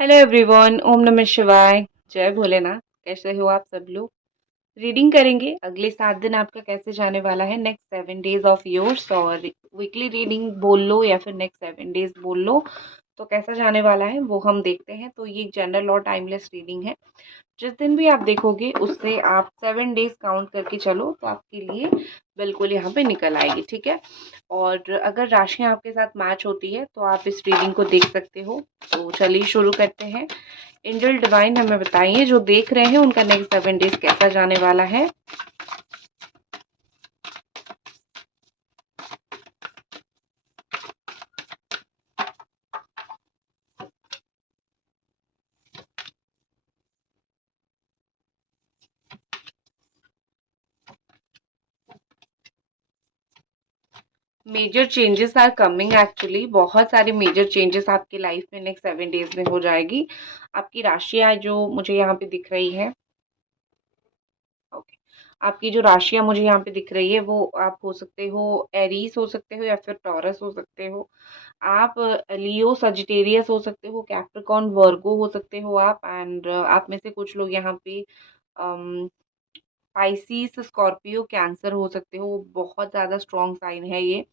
Hello everyone, ओम नमः शिवाय। जय भोलेनाथ। कैसे हो आप सब लोग? रीडिंग करेंगे अगले 7 दिन आपका कैसे जाने वाला है, नेक्स्ट 7 डेज ऑफ योर्स। और वीकली रीडिंग बोल लो या फिर नेक्स्ट 7 डेज बोल लो, तो कैसा जाने वाला है वो हम देखते हैं। तो ये जनरल और टाइमलेस रीडिंग है। जिस दिन भी आप देखोगे उससे आप 7 डेज काउंट करके चलो, तो आपके लिए बिल्कुल यहाँ पे निकल आएगी, ठीक है। और अगर राशियां आपके साथ मैच होती है तो आप इस रीडिंग को देख सकते हो। तो चलिए शुरू करते हैं। एंजल डिवाइन हमें बताइए, जो देख रहे हैं उनका नेक्स्ट 7 डेज कैसा जाने वाला है। Major changes are coming, actually बहुत सारे मेजर चेंजेस आपकी लाइफ में नेक्स्ट 7 डेज में हो जाएगी। आपकी राशियां जो मुझे यहाँ पे दिख रही है, ओके, आपकी जो राशियां मुझे यहाँ पे दिख रही है वो आप हो सकते हो एरीज हो सकते हो या फिर टॉरस हो सकते हो। आप लियो सजिटेरियस हो सकते हो, कैप्रिकॉर्न वर्गो हो सकते हो आप। एंड आप में से कुछ लोग यहाँ पे पाइसिस स्कॉर्पियो कैंसर हो सकते हो। बहुत ज़्यादा स्ट्रॉन्ग साइन है ये,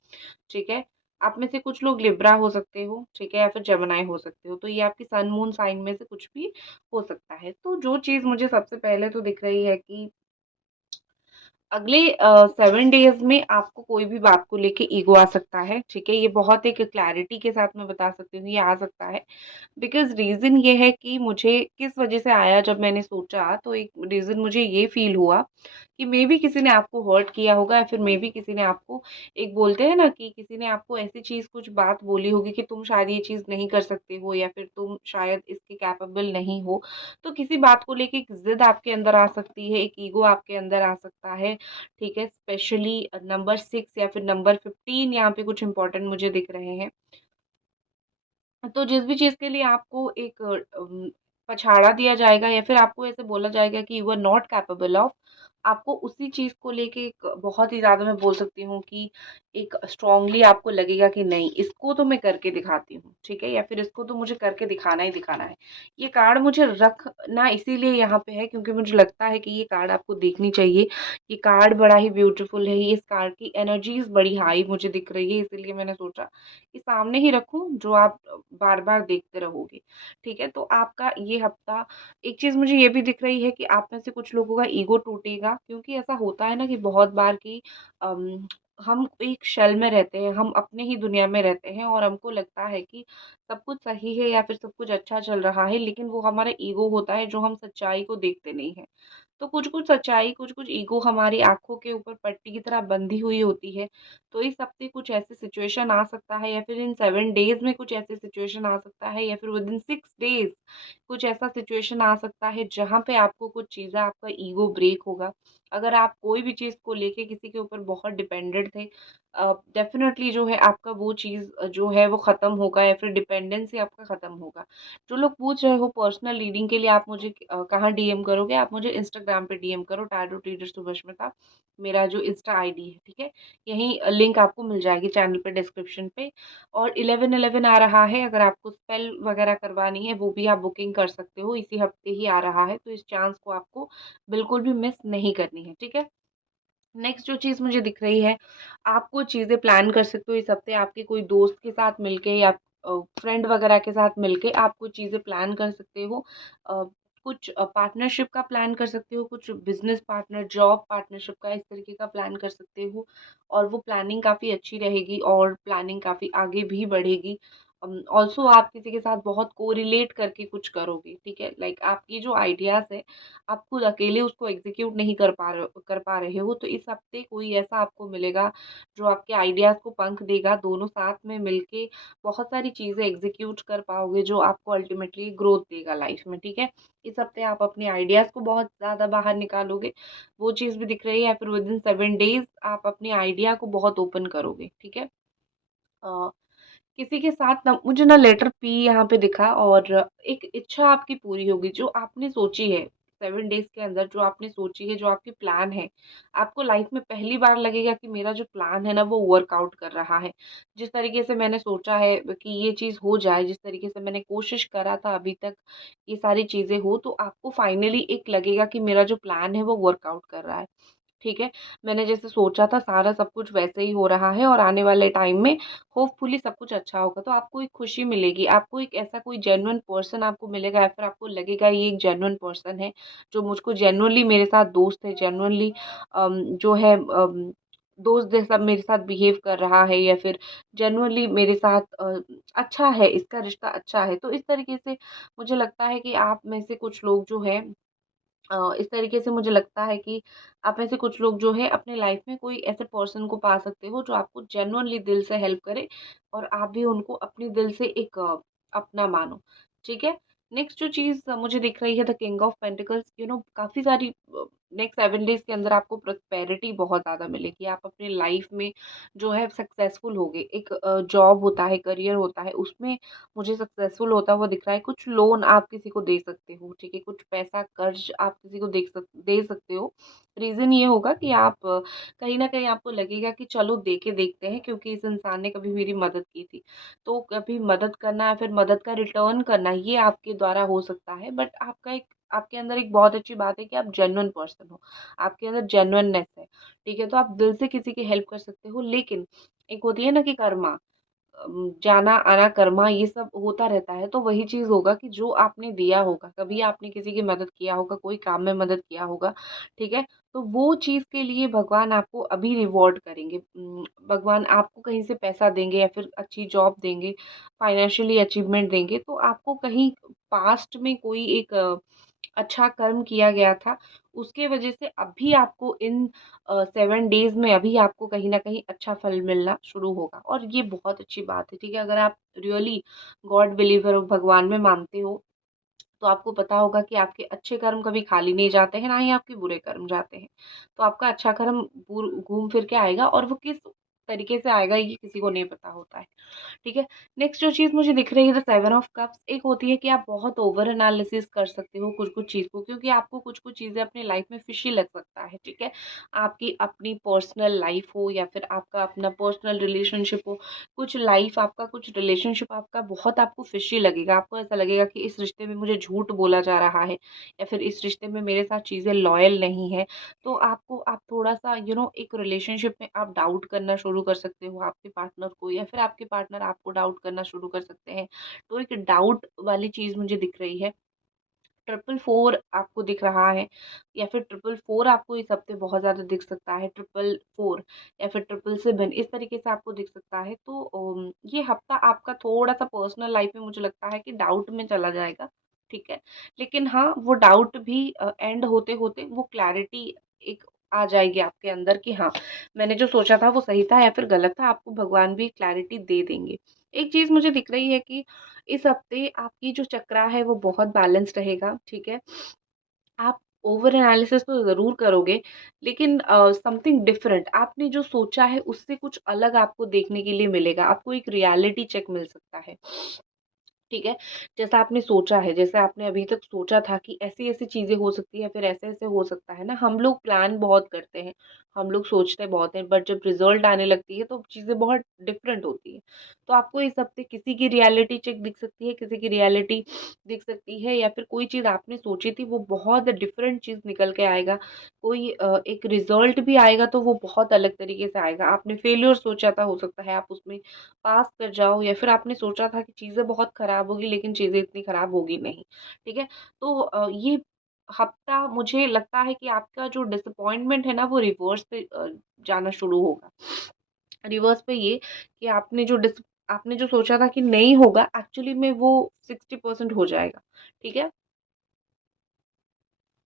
ठीक है। आप में से कुछ लोग लिब्रा हो सकते हो, ठीक है, या फिर जमनाई हो सकते हो। तो ये आपकी सन मून साइन में से कुछ भी हो सकता है। तो जो चीज़ मुझे सबसे पहले तो दिख रही है कि अगले 7 डेज में आपको कोई भी बात को लेके ईगो आ सकता है, ठीक है। ये बहुत एक क्लैरिटी के साथ मैं बता सकती हूँ, ये आ सकता है। बिकॉज रीज़न ये है कि मुझे किस वजह से आया, जब मैंने सोचा तो एक रीज़न मुझे ये फील हुआ कि मे बी किसी ने आपको हर्ट किया होगा, या फिर मे बी किसी ने आपको, एक बोलते हैं ना कि किसी ने आपको ऐसी चीज़ कुछ बात बोली होगी कि तुम शायद ये चीज़ नहीं कर सकते हो या फिर तुम शायद इसके कैपेबल नहीं हो। तो किसी बात को लेके एक जिद आपके अंदर आ सकती है, एक ईगो आपके अंदर आ सकता है, ठीक है। स्पेशली नंबर 6 या फिर नंबर 15 यहाँ पे कुछ इंपॉर्टेंट मुझे दिख रहे हैं। तो जिस भी चीज़ के लिए आपको एक पछाड़ा दिया जाएगा या फिर आपको ऐसे बोला जाएगा कि you are not capable of, आपको उसी चीज़ को लेके एक बहुत ही ज़्यादा, मैं बोल सकती हूँ कि एक स्ट्रांगली आपको लगेगा कि नहीं, इसको तो मैं करके दिखाती हूँ, ठीक है, या फिर इसको तो मुझे करके दिखाना ही दिखाना है। ये कार्ड मुझे रखना इसीलिए यहाँ पे है क्योंकि मुझे लगता है कि ये कार्ड आपको देखनी चाहिए। ये कार्ड बड़ा ही ब्यूटीफुल है, इस कार्ड की एनर्जीज बड़ी हाई मुझे दिख रही है, इसीलिए मैंने सोचा कि सामने ही रखूं, जो आप बार बार देखते रहोगे, ठीक है। तो आपका ये हफ्ता, एक चीज मुझे ये भी दिख रही है कि आप में से कुछ लोगों का ईगो टूटेगा, क्योंकि ऐसा होता है ना कि बहुत बार की हम एक शेल में रहते हैं, हम अपने ही दुनिया में रहते हैं और हमको लगता है कि सब कुछ सही है या फिर सब कुछ अच्छा चल रहा है, लेकिन वो हमारा ईगो होता है जो हम सच्चाई को देखते नहीं है। तो कुछ-कुछ सच्चाई, कुछ-कुछ ईगो हमारी आँखों के ऊपर पट्टी की तरह बंधी हुई होती है। तो इस हफ्ते कुछ ऐसी सिचुएशन आ सकता है, या फिर इन 7 डेज़ में कुछ ऐसी सिचुएशन आ सकता है, या फिर विदिन 6 डेज़ कुछ ऐसा सिचुएशन आ सकता है जहाँ पे आपको कुछ चीज़ें, आपका ईगो ब्रेक होगा। अगर आप कोई भी चीज़ को लेके किसी के ऊपर बहुत डिपेंडेंट थे, डेफ़िनेटली जो है आपका वो चीज़ जो है वो ख़त्म होगा, या फिर डिपेंडेंसी आपका ख़त्म होगा। जो लोग पूछ रहे हो पर्सनल रीडिंग के लिए आप मुझे कहाँ डीएम करोगे, आप मुझे इंस्टाग्राम पे डीएम करो, टैरो रीडर सुभश्मिता, मेरा जो इंस्टा आईडी है, ठीक है। यही लिंक आपको मिल जाएगी चैनल पे डिस्क्रिप्शन पे। और 11/11 आ रहा है, अगर आपको स्पेल वगैरह करवानी है वो भी आप बुकिंग कर सकते हो, इसी हफ्ते ही आ रहा है, तो इस चांस को आपको बिल्कुल भी मिस नहीं करनी है, ठीक है। नेक्स्ट जो चीज़ मुझे दिख रही है, आप कुछ चीज़ें प्लान कर सकते हो इस हफ्ते, आपके कोई दोस्त के साथ मिलके या फ्रेंड वगैरह के साथ मिलके आप कुछ चीज़ें प्लान कर सकते हो। अ, कुछ पार्टनरशिप का प्लान कर सकते हो, कुछ बिजनेस पार्टनर, जॉब पार्टनरशिप का, इस तरीके का प्लान कर सकते हो। और वो प्लानिंग काफ़ी अच्छी रहेगी और प्लानिंग काफ़ी आगे भी बढ़ेगी। ऑल्सो आप किसी के साथ बहुत कोरिलेट करके कुछ करोगे, ठीक है। लाइक आपकी जो आइडियाज़ है, आप खुद अकेले उसको एग्जीक्यूट नहीं कर पा रहे हो, तो इस हफ्ते कोई ऐसा आपको मिलेगा जो आपके आइडियाज़ को पंख देगा। दोनों साथ में मिलके बहुत सारी चीज़ें एग्जीक्यूट कर पाओगे जो आपको अल्टीमेटली ग्रोथ देगा लाइफ में, ठीक है। इस हफ्ते आप अपने आइडियाज़ को बहुत ज़्यादा बाहर निकालोगे, वो चीज़ भी दिख रही है। या फिर विदिन 7 डेज आप अपने आइडिया को बहुत ओपन करोगे, ठीक है। अ, किसी के साथ ना, मुझे ना लेटर पी यहाँ पे दिखा, और एक इच्छा आपकी पूरी होगी जो आपने सोची है 7 डेज़ के अंदर जो आपने सोची है, जो आपकी प्लान है, आपको लाइफ में पहली बार लगेगा कि मेरा जो प्लान है ना वो वर्कआउट कर रहा है। जिस तरीके से मैंने सोचा है कि ये चीज़ हो जाए, जिस तरीके से मैंने कोशिश करा था अभी तक ये सारी चीज़ें हो, तो आपको फाइनली एक लगेगा कि मेरा जो प्लान है वो वर्कआउट कर रहा है। ठीक है? मैंने जैसे सोचा था सारा सब कुछ वैसे ही हो रहा है और आने वाले टाइम में होपफुली सब कुछ अच्छा होगा। तो आपको एक खुशी मिलेगी, आपको एक ऐसा कोई जेन्युइन पर्सन आपको मिलेगा या फिर आपको लगेगा ये एक जेन्युइन पर्सन है, जो मुझको जेन्युइनली मेरे साथ दोस्त है, जेन्युइनली जो है दोस्त जैसा मेरे साथ बिहेव कर रहा है या फिर जेन्युइनली मेरे साथ अच्छा है, इसका रिश्ता अच्छा है। तो इस तरीके से मुझे लगता है कि आप में से कुछ लोग जो हैं इस तरीके से मुझे लगता है कि आप में से कुछ लोग जो है अपने लाइफ में कोई ऐसे पर्सन को पा सकते हो जो आपको जेन्युइनली दिल से हेल्प करे और आप भी उनको अपने दिल से एक अपना मानो। ठीक है? नेक्स्ट जो चीज़ मुझे दिख रही है द किंग ऑफ पेंटिकल्स, काफ़ी सारी नेक्स्ट 7 डेज़ के अंदर आपको प्रॉस्पेरिटी बहुत ज़्यादा मिलेगी। आप अपनी लाइफ में जो है सक्सेसफुल होगे। एक जॉब होता है, करियर होता है, उसमें मुझे सक्सेसफुल होता हुआ दिख रहा है। कुछ लोन आप किसी को दे सकते हो, ठीक है? कुछ पैसा कर्ज आप किसी को दे सकते हो। रीज़न ये होगा कि आप कहीं न कहीं आपको लगेगा कि चलो दे के देखते हैं क्योंकि इस इंसान ने कभी मेरी मदद की थी। तो कभी मदद करना या फिर मदद का रिटर्न करना ये आपके द्वारा हो सकता है, बट आपके अंदर एक बहुत अच्छी बात है कि आप जेन्युइन पर्सन हो। आपके अंदर जेन्युइननेस है, ठीक है? तो आप दिल से किसी की हेल्प कर सकते हो, लेकिन एक होती है ना कि कर्मा, जाना आना कर्मा ये सब होता रहता है, तो वही चीज़ होगा कि जो आपने दिया होगा, कभी आपने किसी की मदद किया होगा, कोई काम में मदद किया होगा, ठीक है? तो वो चीज़ के लिए भगवान आपको अभी रिवॉर्ड करेंगे। भगवान आपको कहीं से पैसा देंगे या फिर अच्छी जॉब देंगे, फाइनेंशियली अचीवमेंट देंगे, तो आपको कहीं पास्ट में कोई एक अच्छा कर्म किया गया था, उसके वजह से अभी आपको इन 7 डेज़ में अभी आपको कहीं न कहीं अच्छा फल मिलना शुरू होगा और ये बहुत अच्छी बात है, ठीक है? अगर आप रियली गॉड बिलीवर हो, भगवान में मानते हो, तो आपको पता होगा कि आपके अच्छे कर्म कभी खाली नहीं जाते हैं, ना ही आपके बुरे कर्म जाते हैं। तो आपका अच्छा कर्म घूम फिर के आएगा और वो किस तरीके से आएगा ये किसी को नहीं पता होता है। ठीक है? नेक्स्ट जो चीज़ मुझे दिख रही है द 7 ऑफ कप्स, एक होती है कि आप बहुत ओवर एनालिसिस कर सकते हो कुछ-कुछ चीज़ को क्योंकि आपको कुछ-कुछ चीज़ें अपनी लाइफ में फिशी लग सकता है, ठीक है? आपकी अपनी पर्सनल लाइफ हो या फिर आपका अपना पर्सनल रिलेशनशिप हो, कुछ रिलेशनशिप आपका बहुत आपको फिशी लगेगा। आपको ऐसा लगेगा कि इस रिश्ते में मुझे झूठ बोला जा रहा है या फिर इस रिश्ते में मेरे साथ चीज़ें लॉयल नहीं है। तो आप थोड़ा-सा एक रिलेशनशिप में आप डाउट करना शुरू कर सकते हो आपके पार्टनर को या फिर आपके पार्टनर आपको डाउट करना शुरू कर सकते हैं। तो एक डाउट वाली चीज़ मुझे दिख रही है। ट्रिपल 4 आपको दिख रहा है या फिर ट्रिपल 4 आपको इस हफ्ते बहुत ज़्यादा दिख सकता है। ट्रिपल 4 या फिर ट्रिपल 7 इस तरीके से आपको दिख सकता है। तो ये हफ्ता आपका थोड़ा-सा पर्सनल लाइफ में मुझे लगता है कि डाउट में चला जाएगा, ठीक है? लेकिन हाँ, वो डाउट भी एंड होते-होते वो क्लैरिटी एक आ जाएगी आपके अंदर कि हाँ, मैंने जो सोचा था वो सही था या फिर गलत था, आपको भगवान भी क्लैरिटी दे देंगे। एक चीज़ मुझे दिख रही है कि इस हफ्ते आपकी जो चक्रा है वो बहुत बैलेंस रहेगा, ठीक है? आप ओवर एनालिसिस तो ज़रूर करोगे, लेकिन समथिंग डिफरेंट आपने जो सोचा है उससे कुछ अलग आपको देखने के लिए मिलेगा, आपको एक रियलिटी चेक मिल सकता है। ठीक है? जैसा आपने सोचा है, जैसे आपने अभी तक सोचा था कि ऐसी-ऐसी चीज़ें हो सकती है, फिर ऐसे-ऐसे हो सकता है ना, हम लोग प्लान बहुत करते हैं, हम लोग सोचते बहुत हैं, बट जब रिज़ल्ट आने लगती है, तो चीज़ें बहुत डिफरेंट होती हैं। तो आपको इस हफ्ते किसी की रियलिटी चेक दिख सकती है, किसी की रियलिटी दिख सकती है या फिर कोई चीज़ आपने सोची थी, वो बहुत डिफरेंट चीज़ निकल के आएगा। कोई एक रिज़ल्ट भी आएगा, तो वो बहुत अलग तरीके से आएगा। आपने फेल्योर सोचा था, हो सकता है आप उसमें पास कर जाओ या फिर आपने सोचा था कि चीज़ें बहुत खराब होगी लेकिन चीज़ें इतनी खराब होगी नहीं, ठीक है? तो ये हफ्ता मुझे लगता है कि आपका जो डिसअपॉइंटमेंट है ना वो रिवर्स पे जाना शुरू होगा। रिवर्स पे ये कि आपने जो सोचा था कि नहीं होगा एक्चुअली में वो 60% हो जाएगा, ठीक है?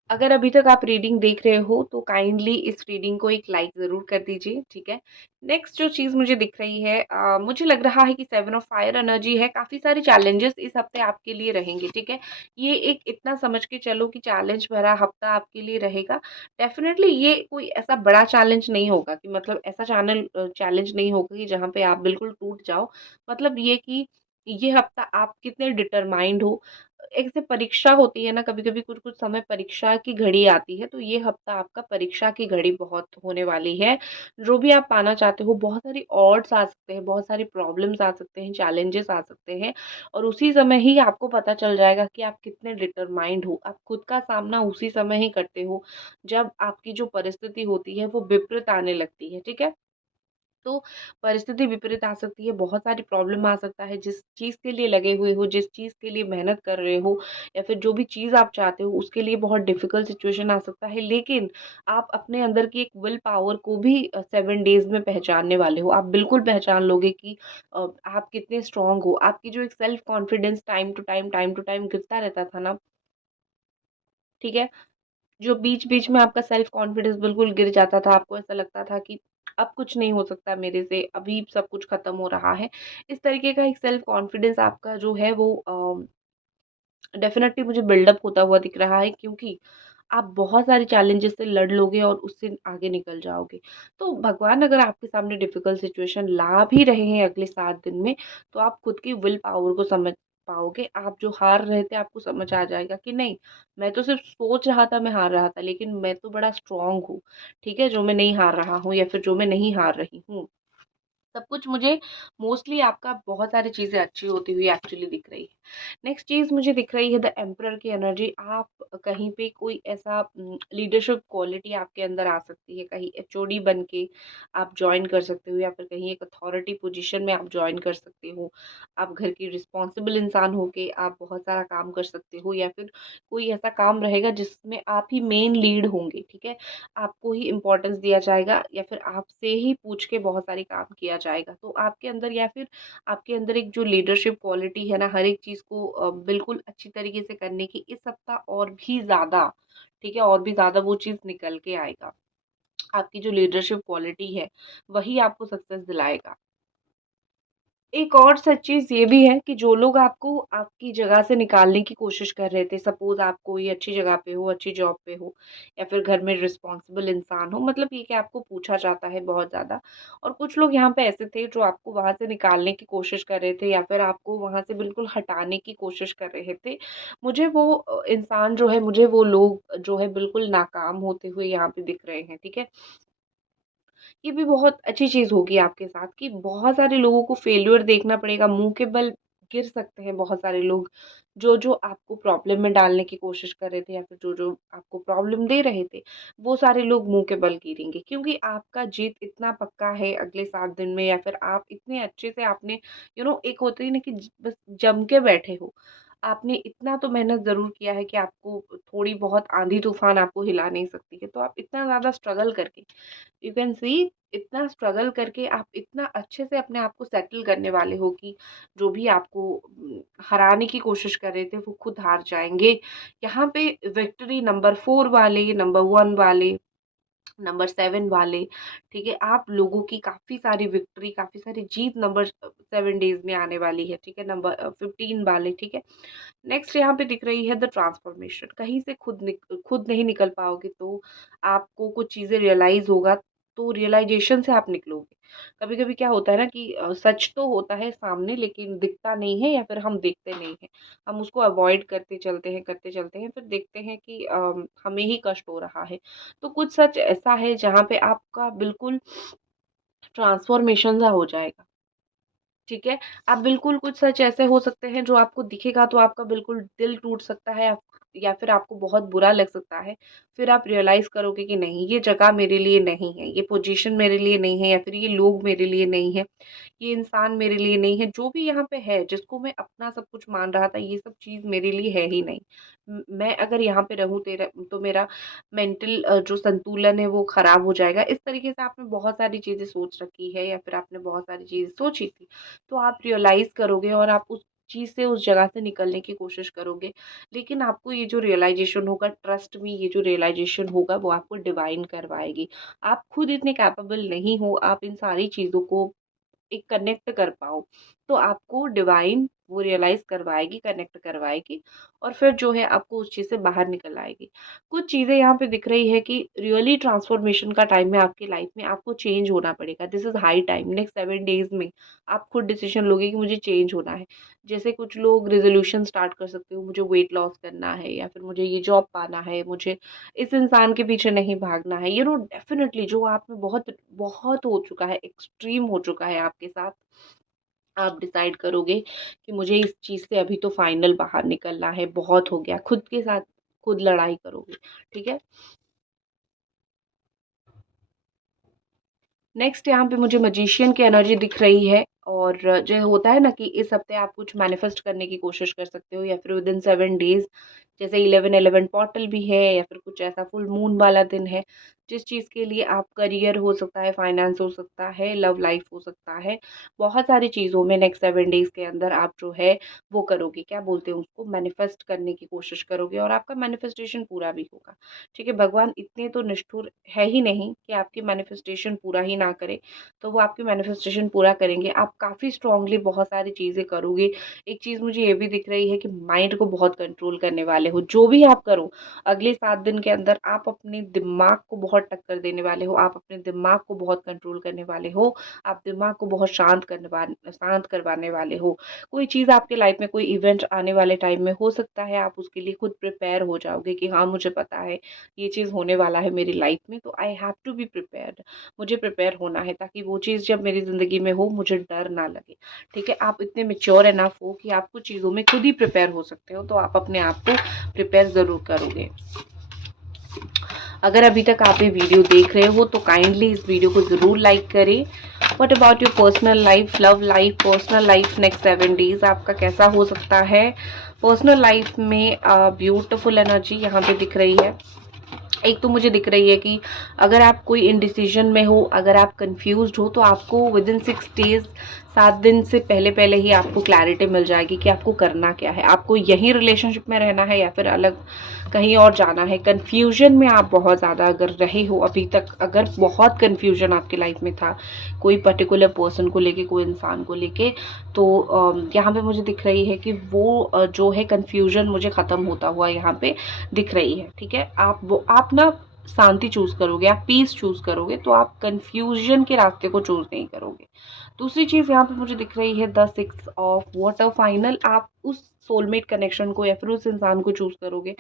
अगर अभी तक आप रीडिंग देख रहे हो तो काइंडली इस रीडिंग को एक लाइक ज़रूर कर दीजिए, ठीक है? नेक्स्ट जो चीज़ मुझे दिख रही है मुझे लग रहा है कि 7 ऑफ फायर एनर्जी है, काफ़ी सारे चैलेंजेस इस हफ्ते आपके लिए रहेंगे, ठीक है? ये एक इतना समझ के चलो कि चैलेंज भरा हफ्ता आपके लिए रहेगा। डेफ़िनेटली ये कोई ऐसा बड़ा चैलेंज नहीं होगा कि मतलब ऐसा चैलेंज नहीं होगा कि जहाँ पे आप बिल्कुल टूट जाओ। मतलब ये कि ये हफ्ता आप कितने डिटरमाइंड हो ऐसे परीक्षा होती है ना, कभी-कभी कुछ-कुछ समय परीक्षा की घड़ी आती है, तो ये हफ्ता आपका परीक्षा की घड़ी बहुत होने वाली है। जो भी आप पाना चाहते हो, बहुत सारी ऑड्स आ सकते हैं, बहुत सारी प्रॉब्लम्स आ सकते हैं, चैलेंजेस आ सकते हैं और उसी समय ही आपको पता चल जाएगा कि आप कितने डिटरमाइंड हो। आप खुद का सामना उसी समय ही करते हो, जब आपकी जो परिस्थिति होती है, वो विपरीत आने लगती है, ठीक है? तो परिस्थिति विपरीत आ सकती है, बहुत सारी प्रॉब्लम आ सकता है, जिस चीज़ के लिए लगे हुए हो, जिस चीज़ के लिए मेहनत कर रहे हो या फिर जो भी चीज़ आप चाहते हो, उसके लिए बहुत डिफ़िकल्ट सिचुएशन आ सकता है। लेकिन आप अपने अंदर की एक विल पावर को भी 7 डेज़ में पहचानने वाले हो। आप बिल्कुल पहचान लोगे कि आप कितने स्ट्रॉन्ग हो। आपकी जो एक self confidence time to time गिरता रहता था ना, ठीक है? जो बीच-बीच में आपका सेल्फ कॉन्फिडेंस बिल्कुल गिर जाता था, आपको ऐसा लगता था कि अब कुछ नहीं हो सकता मेरे से, अभी सब कुछ खत्म हो रहा है। इस तरीके का एक सेल्फ कॉन्फिडेंस आपका जो है वो डेफ़िनेटली मुझे बिल्डअप होता हुआ दिख रहा है, क्योंकि आप बहुत सारे चैलेंजेस से लड़ लोगे और उससे आगे निकल जाओगे। तो भगवान अगर आपके सामने डिफ़िकल्ट सिचुएशन ला भी रहे हैं अगले 7 दिन में, तो आप खुद की विल पावर को समझ पाओगे। आप जो हार रहे थे, आपको समझ आ जाएगा कि नहीं, मैं तो सिर्फ़ सोच रहा था मैं हार रहा था, लेकिन मैं तो बड़ा स्ट्रॉन्ग हूँ, ठीक है? जो मैं नहीं हार रहा हूँ या फिर जो मैं नहीं हार रही हूँ। सब कुछ मुझे मोस्टली आपका बहुत सारी चीज़ें अच्छी होती हुई एक्चुअली दिख रही है। नेक्स्ट चीज़ मुझे दिख रही है द एम्परर की एनर्जी। आप कहीं पे कोई ऐसा लीडरशिप क्वालिटी आपके अंदर आ सकती है, कहीं एचओडी बन के आप जॉइन कर सकते हो या फिर कहीं एक अथॉरिटी पोजीशन में आप जॉइन कर सकते हो। आप घर की रिस्पॉन्सिबल इंसान होके आप बहुत सारा काम कर सकते हो या फिर कोई ऐसा काम रहेगा जिसमें आप ही मेन लीड होंगे, ठीक है? आपको ही इम्पोर्टेंस दिया जाएगा या फिर आपसे ही पूछ के बहुत सारी काम किया जाएगा। तो आपके अंदर या फिर आपके अंदर एक जो लीडरशिप क्वालिटी है ना, हर एक चीज़ को बिल्कुल अच्छी तरीके से करने की इस सप्ताह और भी ज़्यादा, ठीक है? और भी ज़्यादा वो चीज़ निकल के आएगा। आपकी जो लीडरशिप क्वालिटी है, वही आपको सक्सेस दिलाएगा। एक और सच चीज़ ये भी है कि जो लोग आपको आपकी जगह से निकालने की कोशिश कर रहे थे, सपोज़ आप कोई अच्छी जगह पे हो, अच्छी जॉब पे हो या फिर घर में रिस्पॉन्सिबल इंसान हो, मतलब ये कि आपको पूछा जाता है बहुत ज़्यादा और कुछ लोग यहाँ पे ऐसे थे जो आपको वहाँ से निकालने की कोशिश कर रहे थे या फिर आपको वहाँ से बिल्कुल हटाने की कोशिश कर रहे थे। मुझे वो इंसान जो है, मुझे वो लोग जो है बिल्कुल नाकाम होते हुए यहाँ पे दिख रहे हैं, ठीक है? ये भी बहुत अच्छी चीज़ होगी आपके साथ कि बहुत सारे लोगों को फेल्योर देखना पड़ेगा, मुँह के बल गिर सकते हैं बहुत सारे लोग, जो-जो आपको प्रॉब्लम में डालने की कोशिश कर रहे थे या फिर जो-जो आपको प्रॉब्लम दे रहे थे, वो सारे लोग मुँह के बल गिरेंगे क्योंकि आपका जीत इतना पक्का है अगले 7 दिन में या फिर आप इतने अच्छे से आपने एक होता है ना कि बस जम के बैठे हो। आपने इतना तो मेहनत ज़रूर किया है कि आपको थोड़ी बहुत आंधी-तूफ़ान आपको हिला नहीं सकती है, तो आप इतना ज़्यादा स्ट्रगल करके यू कैन सी इतना स्ट्रगल करके आप इतना अच्छे से अपने आप को सेटल करने वाले हो कि जो भी आपको हराने की कोशिश कर रहे थे वो खुद हार जाएँगे। यहाँ पे विक्ट्री नंबर 4 वाले, नंबर 1 वाले, नंबर 7 वाले, ठीक है? आप लोगों की काफ़ी सारी विक्ट्री, काफ़ी सारी जीत नंबर 7 डेज़ में आने वाली है, ठीक है? नंबर 15 वाले, ठीक है? नेक्स्ट यहाँ पे दिख रही है द ट्रांसफॉर्मेशन। कहीं से खुद नहीं निकल पाओगे तो आपको कुछ चीज़ें रियलाइज़ होगा, तो रियलाइज़ेशन से आप निकलोगे। कभी-कभी क्या होता है ना कि सच तो होता है सामने लेकिन दिखता नहीं है या फिर हम देखते नहीं हैं। हम उसको अवॉइड करते चलते हैं, फिर देखते हैं कि हमें ही कष्ट हो रहा है। तो कुछ सच ऐसा है जहाँ पे आपका बिल्कुल ट्रांसफॉर्मेशन सा हो जाएगा। ठीक है? आप बिल्कुल कुछ सच ऐसे हो सकते हैं जो आपको दिखेगा तो आपका बिल्कुल दिल टूट सकता है आप या फिर आपको बहुत बुरा लग सकता है। फिर आप रियलाइज़ करोगे कि नहीं ये जगह मेरे लिए नहीं है, ये पोज़ीशन मेरे लिए नहीं है या फिर ये लोग मेरे लिए नहीं है, ये इंसान मेरे लिए नहीं है। जो भी यहाँ पे है जिसको मैं अपना सब कुछ मान रहा था ये सब चीज़ मेरे लिए है ही नहीं। मैं अगर यहाँ पे रहूँ तेरा तो मेरा मेंटल जो संतुलन है वो ख़राब हो जाएगा। इस तरीके से आपने बहुत सारी चीज़ें सोच रखी है या फिर आपने बहुत सारी चीज़ें सोची थी। तो आप रियलाइज़ करोगे और आप उस चीज़ से उस जगह से निकलने की कोशिश करोगे। लेकिन आपको ये जो रियलाइज़ेशन होगा ट्रस्ट मी ये जो रियलाइज़ेशन होगा वो आपको डिवाइन करवाएगी। आप खुद इतने कैपेबल नहीं हो, आप इन सारी चीज़ों को एक कनेक्ट कर पाओ। तो आपको डिवाइन वो रियलाइज़ करवाएगी, कनेक्ट करवाएगी और फिर जो है आपको उस चीज़ से बाहर निकल आएगी। कुछ चीज़ें यहाँ पे दिख रही है कि रियली ट्रांसफॉर्मेशन का टाइम है आपकी लाइफ में, आपको चेंज होना पड़ेगा। This is high time, next 7 days में आप खुद डिसीजन लोगे कि मुझे चेंज होना है। जैसे कुछ लोग रेज़ोल्यूशन स्टार्ट कर सकते हो, मुझे वेट लॉस करना है या फिर मुझे ये जॉब पाना है, मुझे इस इंसान के पीछे नहीं भागना है। डेफ़िनिटली जो आप में बहुत बहुत हो चुका है, एक्सट्रीम हो चुका है आपके साथ, आप डिसाइड करोगे कि मुझे इस चीज़ से अभी तो फाइनल बाहर निकलना है, बहुत हो गया। खुद के साथ खुद लड़ाई करोगे, ठीक है? नेक्स्ट यहाँ पे मुझे मैजिशियन की एनर्जी दिख रही है और जो होता है ना कि इस हफ्ते आप कुछ मैनिफेस्ट करने की कोशिश कर सकते हो या फिर विदिन 7 डेज़, जैसे 11-11 पोर्टल भी है या फिर कुछ ऐसा फुल मून वाला दिन है, जिस चीज़ के लिए आप करियर हो सकता है, फाइनेंस हो सकता है, लव लाइफ हो सकता है। बहुत सारी चीज़ों में नेक्स्ट 7 डेज़ के अंदर आप जो है वो करोगे, क्या बोलते हैं उसको, मैनिफेस्ट करने की कोशिश करोगे और आपका मैनिफेस्टेशन पूरा भी होगा। ठीक है, भगवान इतने तो निष्ठुर है ही नहीं कि आपकी मैनिफेस्टेशन पूरा ही ना करे, तो वो आपकी मैनिफेस्टेशन पूरा करेंगे। आप काफ़ी स्ट्रांगली बहुत सारी चीज़ें करोगे। एक चीज़ मुझे ये भी दिख रही है कि माइंड को बहुत कंट्रोल करने वाले हो। जो भी आप करो, अगले 7 दिन के अंदर आप अपने दिमाग को बहुत टक्कर देने वाले हो, आप अपने दिमाग को बहुत कंट्रोल करने वाले हो, आप दिमाग को बहुत शांत करवाने वाले हो। कोई चीज़ आपके लाइफ में, कोई इवेंट आने वाले टाइम में हो सकता है, आप उसके लिए खुद प्रिपेयर हो जाओगे कि हाँ, मुझे पता है ये चीज़ होने वाला है मेरी लाइफ में, तो I have to be prepared. मुझे प्रिपेयर होना है ताकि वो चीज़ जब मेरी ज़िंदगी में हो मुझे डर ना लगे। ठीक है, आप इतने मैच्योर इनफ हो कि आप कुछ चीज़ों में खुद ही प्रिपेयर हो सकते हो, तो आप अपने आप को प्रिपेयर ज़रूर करोगे। अगर अभी तक आप ये वीडियो देख रहे हो तो काइंडली इस वीडियो को ज़रूर लाइक करें। What about your personal life, love life, personal life next 7 days आपका कैसा हो सकता है? पर्सनल लाइफ में ब्यूटीफुल एनर्जी यहाँ पे दिख रही है। एक तो मुझे दिख रही है कि अगर आप कोई इंडिसीजन में हो, अगर आप कंफ्यूज्ड हो, तो आपको विदिन 6 डेज, 7 दिन से पहले पहले ही आपको क्लैरिटी मिल जाएगी कि आपको करना क्या है। आपको यही रिलेशनशिप में रहना है या फिर अलग कहीं और जाना है। कन्फ्यूजन में आप बहुत ज़्यादा अगर रहे हो अभी तक, अगर बहुत कन्फ्यूजन आपकी लाइफ में था कोई पर्टिकुलर पर्सन को लेके, कोई इंसान को लेके, तो यहाँ पे मुझे दिख रही है कि वो जो है कन्फ्यूजन मुझे ख़त्म होता हुआ यहाँ पे दिख रही है। ठीक है, आप ना शांति चूज करोगे, आप पीस चूज करोगे, तो आप कंफ्यूजन के रास्ते को चूज नहीं करोगे। दूसरी चीज यहाँ पे मुझे दिख रही है द 6 ऑफ वाटर फाइनल, आप उस सोलमेट कनेक्शन को या फिर उस इंसान को चूज करोगे,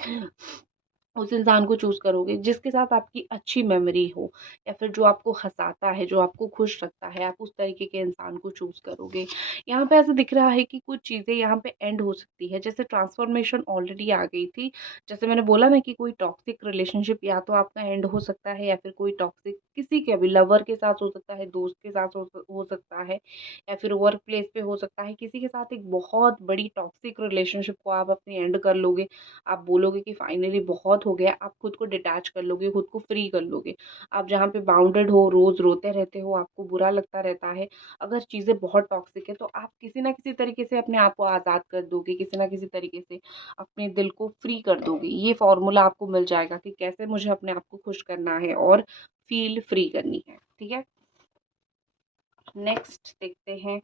उस इंसान को चूज़ करोगे जिसके साथ आपकी अच्छी मेमोरी हो या फिर जो आपको हँसाता है, जो आपको खुश रखता है, आप उस तरीके के इंसान को चूज़ करोगे। यहाँ पे ऐसा दिख रहा है कि कुछ चीज़ें यहाँ पे एंड हो सकती है, जैसे ट्रांसफॉर्मेशन ऑलरेडी आ गई थी। जैसे मैंने बोला ना कि कोई टॉक्सिक रिलेशनशिप या तो आपका एंड हो सकता है या फिर कोई टॉक्सिक किसी के भी लवर के साथ हो सकता है, दोस्त के साथ हो सकता है या फिर वर्क प्लेस पे हो सकता है। किसी के साथ एक बहुत बड़ी टॉक्सिक रिलेशनशिप को आप अपनी एंड कर लोगे। आप बोलोगे कि फाइनली बहुत हो गया, आप खुद को डिटैच कर लोगे, खुद को फ्री कर लोगे। आप जहाँ पे बाउंडेड हो, रोज़ रोते रहते हो, आपको बुरा लगता रहता है, अगर चीज़ें बहुत टॉक्सिक है तो आप किसी न किसी तरीके से अपने आप को आज़ाद कर दोगे, किसी न किसी तरीके से अपने दिल को फ्री कर दोगे। ये फ़ॉर्मूला आपको मिल जाएगा कि कैसे मुझे अपने आप को खुश करना है और फ़ील फ्री करनी है, ठीक है? नेक्स्ट देखते हैं।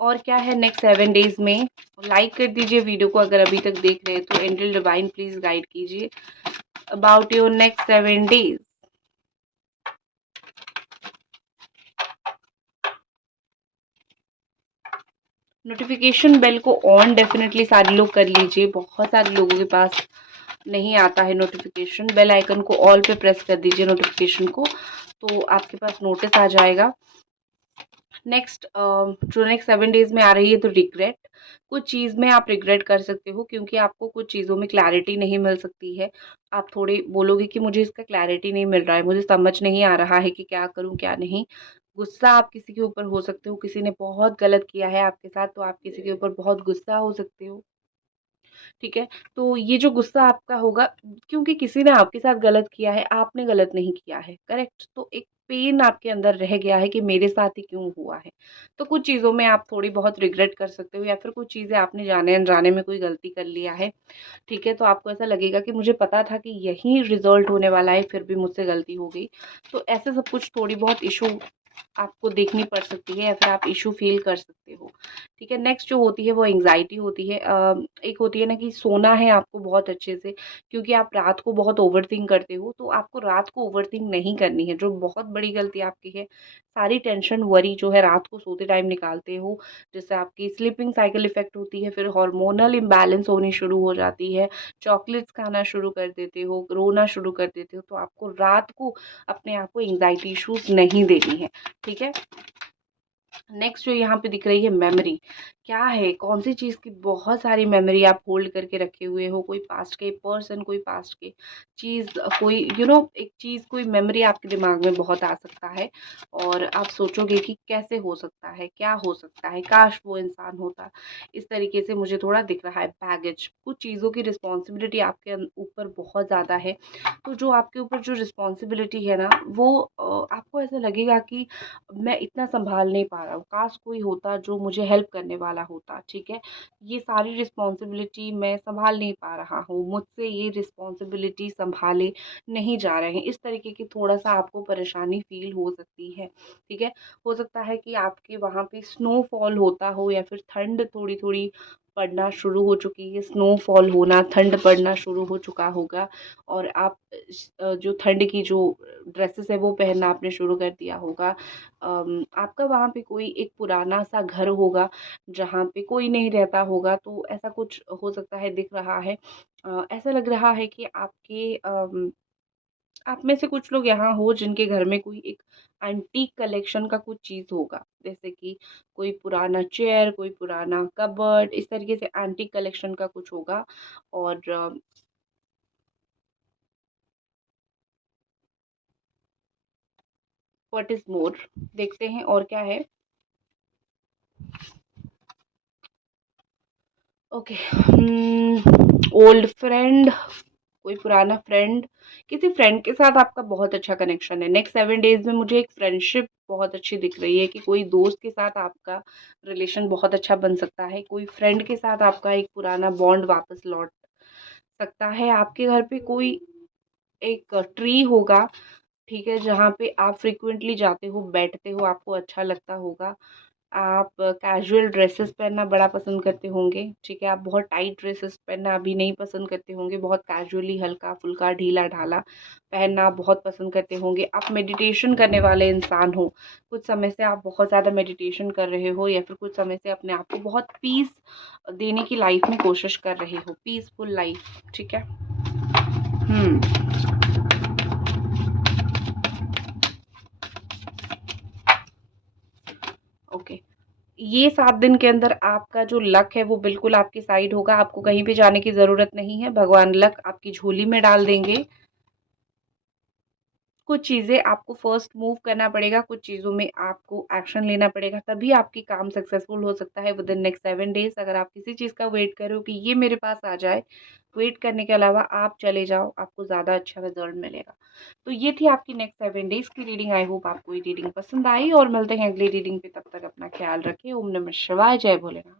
और क्या है नेक्स्ट 7 डेज में। लाइक कर दीजिए वीडियो को अगर अभी तक देख रहे हैं तो। एंजल डिवाइन प्लीज गाइड कीजिए about your next 7 days. Notification bell को ऑन डेफिनेटली सारे लोग कर लीजिए। बहुत सारे लोगों के पास नहीं आता है नोटिफिकेशन। बेल आइकन को ऑल पे प्रेस कर दीजिए नोटिफिकेशन को, तो आपके पास नोटिस आ जाएगा। नेक्स्ट जो नेक्स्ट 7 डेज में आ रही है तो रिग्रेट, कुछ चीज़ में आप रिग्रेट कर सकते हो क्योंकि आपको कुछ चीज़ों में क्लैरिटी नहीं मिल सकती है। आप थोड़े बोलोगे कि मुझे इसका क्लैरिटी नहीं मिल रहा है, मुझे समझ नहीं आ रहा है कि क्या करूँ क्या नहीं। गुस्सा आप किसी के ऊपर हो सकते हो, किसी ने बहुत गलत किया है आपके साथ तो आप किसी के ऊपर बहुत गुस्सा हो सकते हो। ठीक है? तो ये जो गुस्सा आपका होगा, क्योंकि किसी ने आपके साथ गलत किया है, आपने गलत नहीं किया है, करेक्ट? तो एक पेन आपके अंदर रह गया है कि मेरे साथ ही क्यों हुआ है। तो कुछ चीज़ों में आप थोड़ी बहुत रिग्रेट कर सकते हो, या फिर कुछ चीज़ें आपने जाने-अनजाने में कोई गलती कर लिया है, ठीक है? तो आपको ऐसा लगेगा कि मुझे पता था कि यही रिज़ल्ट होने वाला है, फिर भी मुझसे गलती हो गई। तो ऐसे सब कुछ थोड़ी बहुत इश्यू आपको देखनी पड़ सकती है, या फिर आप इश्यू फ़ील कर सकते हो, ठीक है? नेक्स्ट जो होती है वो एंग्ज़ायटी होती है। एक होती है ना कि सोना है आपको बहुत अच्छे से, क्योंकि आप रात को बहुत ओवरथिंक करते हो, तो आपको रात को ओवरथिंक नहीं करनी है, जो बहुत बड़ी गलती आपकी है। सारी टेंशन, वरी जो है रात को सोते टाइम निकालते हो, जिससे आपकी स्लीपिंग साइकिल इफ़ेक्ट होती है, फिर हार्मोनल इम्बैलेंस होनी शुरू हो जाती है, चॉकलेट्स खाना शुरू कर देते हो, रोना शुरू कर देते हो, तो आपको रात को अपने आप को एंग्ज़ायटी इश्यूज़ नहीं देनी है, ठीक है? नेक्स्ट जो यहाँ पे दिख रही है मेमोरी, क्या है, कौन सी चीज़ की बहुत सारी मेमोरी आप होल्ड करके रखे हुए हो, कोई पास्ट के पर्सन, कोई पास्ट के चीज़, कोई एक चीज़, कोई मेमोरी आपके दिमाग में बहुत आ सकता है, और आप सोचोगे कि कैसे हो सकता है, क्या हो सकता है, काश वो इंसान होता। इस तरीके से मुझे थोड़ा दिख रहा है बैगेज, कुछ चीज़ों की रिस्पॉन्सिबिलिटी आपके ऊपर बहुत ज़्यादा है। तो जो आपके ऊपर जो रिस्पॉन्सिबिलिटी है ना, वो आपको ऐसा लगेगा कि मैं इतना सँभाल नहीं पा रहा हूँ, काश कोई होता जो मुझे हेल्प करने वाला होता, ठीक है? ये सारी रिस्पॉन्सिबिलिटी मैं सँभाल नहीं पा रहा हूँ, मुझसे ये रिस्पॉन्सिबिलिटी सँभाले नहीं जा रहे हैं, इस तरीके की थोड़ा-सा आपको परेशानी फ़ील हो सकती है, ठीक है? हो सकता है कि आपके वहाँ पे स्नोफॉल होता हो, या फिर ठंड थोड़ी-थोड़ी पड़ना शुरू हो चुकी है, स्नोफॉल होना, ठंड पड़ना शुरू हो चुका होगा, और आप जो ठंड की जो ड्रेसेस है वो पहनना आपने शुरू कर दिया होगा। आपका वहाँ पे कोई एक पुराना-सा घर होगा, जहाँ पे कोई नहीं रहता होगा, तो ऐसा कुछ हो सकता है, दिख रहा है। ऐसा लग रहा है कि आप में से कुछ लोग यहाँ हो जिनके घर में कोई एक एंटीक कलेक्शन का कुछ चीज़ होगा। जैसे कि कोई पुराना चेयर, कोई पुराना कबर्ड, इस तरीके से एंटीक कलेक्शन का कुछ होगा, और व्हाट इज़ मोर, देखते हैं और क्या है। ओके, ओल्ड फ्रेंड, कोई पुराना फ्रेंड, किसी फ्रेंड के साथ आपका बहुत अच्छा कनेक्शन है। नेक्स्ट 7 डेज़ में मुझे एक फ्रेंडशिप बहुत अच्छी दिख रही है, कि कोई दोस्त के साथ आपका रिलेशन बहुत अच्छा बन सकता है। कोई फ्रेंड के साथ आपका एक पुराना बॉन्ड वापस लौट सकता है। आपके घर पे कोई एक ट्री होगा, ठीक है, जहाँ पे आप फ्रीक्वेंटली जाते हो, बैठते हो, आपको अच्छा लगता होगा। आप कैजुअल ड्रेसेस पहनना बड़ा पसंद करते होंगे, ठीक है? आप बहुत टाइट ड्रेसेस पहनना अभी नहीं पसंद करते होंगे, बहुत कैजुअली हल्का-फुल्का, ढीला-ढाला पहनना आप बहुत पसंद करते होंगे। आप मेडिटेशन करने वाले इंसान हो, कुछ समय से आप बहुत ज़्यादा मेडिटेशन कर रहे हो, या फिर कुछ समय से अपने आप को बहुत पीस देने की लाइफ में कोशिश कर रहे हो, पीसफुल लाइफ, ठीक है? हुँ। ओके। ये 7 दिन के अंदर आपका जो लक है वो बिल्कुल आपकी साइड होगा, आपको कहीं भी जाने की ज़रूरत नहीं है, भगवान लक आपकी झोली में डाल देंगे। कुछ चीज़ें आपको फर्स्ट मूव करना पड़ेगा, कुछ चीज़ों में आपको एक्शन लेना पड़ेगा, तभी आपकी काम सक्सेसफुल हो सकता है विदिन नेक्स्ट 7 डेज़। अगर आप किसी चीज़ का वेट कर रहे हो कि ये मेरे पास आ जाए, वेट करने के अलावा आप चले जाओ, आपको ज़्यादा अच्छा रिज़ल्ट मिलेगा। तो ये थी आपकी नेक्स्ट 7 डेज़ की रीडिंग। आई होप आपको ये रीडिंग पसंद आई, और मिलते हैं अगली रीडिंग पे, तब तक अपना ख़्याल रखें। ओम नमः शिवाय, जय भोलेनाथ।